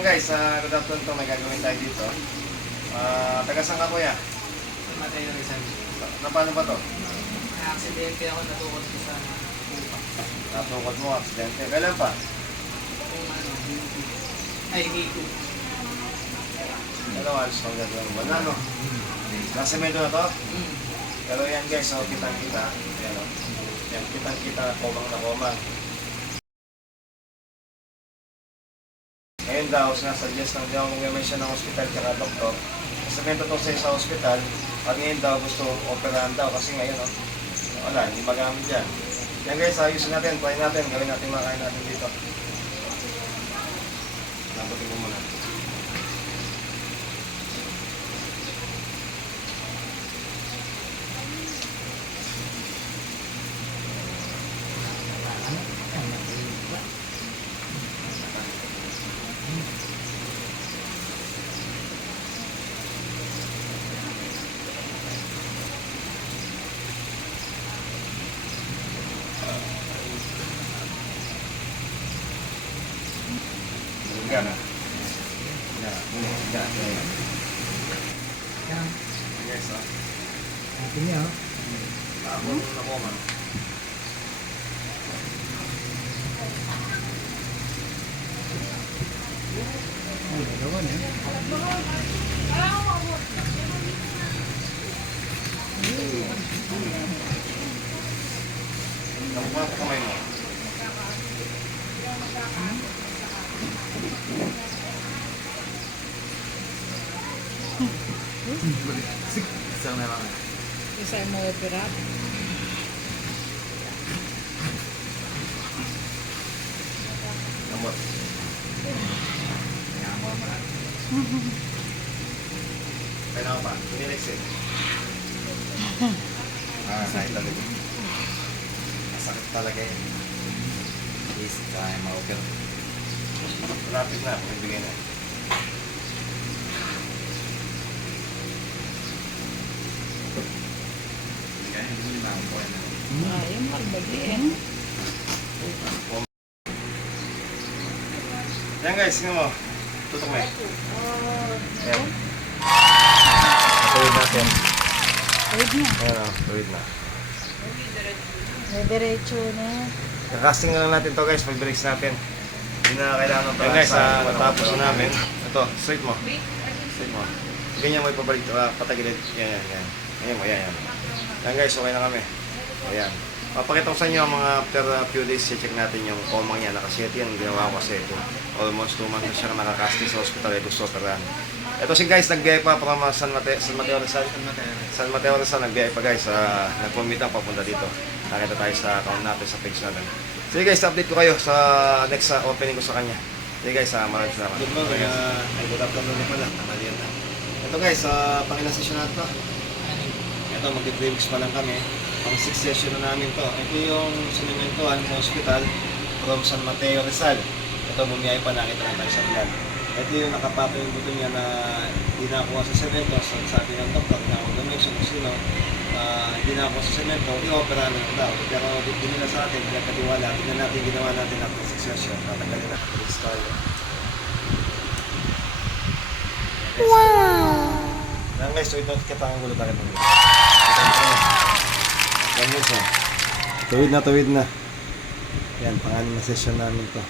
Yan guys, good afternoon to, may gagawin tayo dito. Taga saan ka kuya? Matay na Rizal. Na paano ba to? Na-aksidente ako, natukot ko sa pupa. Natukot mo, aksidente. Kailan pa? Kung ano, ay, hiko. Ano, alis pang gagawin mo. Ano? Nasemento na to? Pero yan guys, so kitang-kita. Yan o. Yan, kitang-kita, komang na komang. Ngayon daw, sinasuggest ng daw mag-mention ng hospital kaya doktor. Nasemento to sa hospital. At ngayon daw gusto operahan daw kasi ngayon o. Wala, hindi magamit yan. Yan guys, ayusin natin, try natin, gawin natin makain natin dito. Nabutin mo muna. Yan na. Yan. Yes, ha? Ito niya, oh. Tapos na po, man. Ay, dalawa na. Nakuha ko kamay mo. Isang na lang. Isa mo opera. Namot. Kailangan pa. Pinilis eh. Kahit talaga. Masakit talaga eh. Easy tayo ma-opera. Malapit na. Magbigay na. Ayun, malbagin. Yan guys, tingnan mo. Tutok mo eh. Ayan. Tuwid natin. Wait na. Ayan o, tuwid na. May diretso na. Kakasting na lang natin to guys, pag-breaks natin. Hindi na kailangan ng parang guys, natapos na namin. Ito, straight mo. Straight mo. Ganyan mo ipabalik, patagilid. Yan. Ayan mo, yan. Yan guys, okay na kami. Ayan. Papakita ko sa inyo ang mga after few days, check natin yung komang yan. Nakasiyete yan, ginawa ko kasi ito. Almost 2 months na siya nakakasting sa hospital. Ito gusto operahan. Ito si guys, nag-biyahe pa from San Mateo Rizal. San Mateo Rizal, nag-biyahe pa guys. Nag-commute lang papunta dito. Nakita tayo sa account natin, sa page natin. Sige guys, update ko kayo sa next opening ko sa kanya. Sige guys, maraming salamat. Good morning. Good afternoon na pala. Kamalian na. Ito guys, pangilang session na ito. Ito, mag-3 weeks pa lang kami. Pang 6 session na namin to. Ito yung sinementohan sa hospital from San Mateo Rizal. Ito, bumiyay pa, nakita na tayo sa vlog. Ito yung nakapato yung buto niya na hindi nakuha sa semento. Sabi ng doktor na kung donation kung sino, hindi nakuha sa semento, i-opera na lang daw. Pero hindi nila sa atin, kaya katiwala. Tignan natin, ginawa natin after 6 session. Tatanggalin na. Wow! Yan guys, so ito kita ang gulo tayo ng ganyan siya. Tuwid na. Yan, pang-anim na session namin to.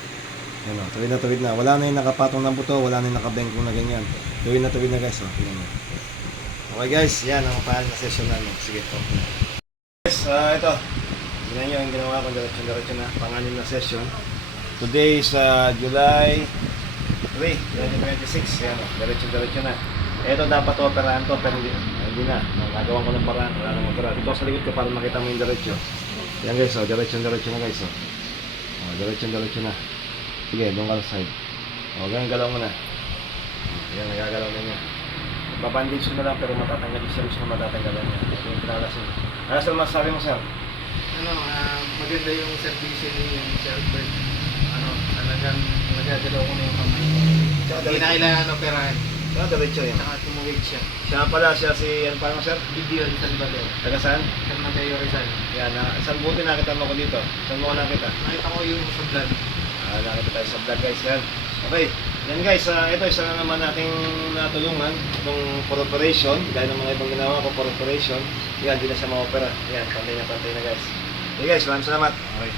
Yan o, tuwid na. Wala na yung nakapatong ng buto, wala na yung nakabengkong na ganyan. Tuwid na guys o. Okay guys, yan ang pang-anim na session namin. Sige po. Guys, ito. Tignan nyo yung ginawa ko, diretso na. Pang-anim na session. Today is July 3, 2026. Yan o, diretso na. Ito dapat operahan to, pero hindi na. Nagagawan ko ng paraan, wala nang opera. Dito sa likod ko para makita mo yung diretso. Yan guys, diretso na guys. Diretso na. Sige, doon ka sa side. Ganyan, galaw mo na. Yan, nagagalaw na niya. Babandage ko na lang, pero matatanggal siya na matatanggalan niya. Ito yung pinalasin. Ano sir, masasabi mo sir? Maganda yung servisyo ni Sir Bert. Talagang nagagalaw ko na yung kamay. Hindi na kailangan operahan. Diretso yan. Saka tumuwid siya. Siya si, ano pa mo sir? Video Rizal Badeo. Taga saan? San Mateo Rizal. Yan, saan buti nakita mo ko dito? Saan mo ko nakita? Nakita ko yung sa vlog. Nakita tayo sa vlog guys yan. Okay. Yan guys, ito isa na naman nating natulungan itong for operation. Gaya ng mga ibang ginawa ko for operation. Yan, hindi na siya ma-opera. Yan, pantay na guys. Okay guys, maraming salamat. Okay.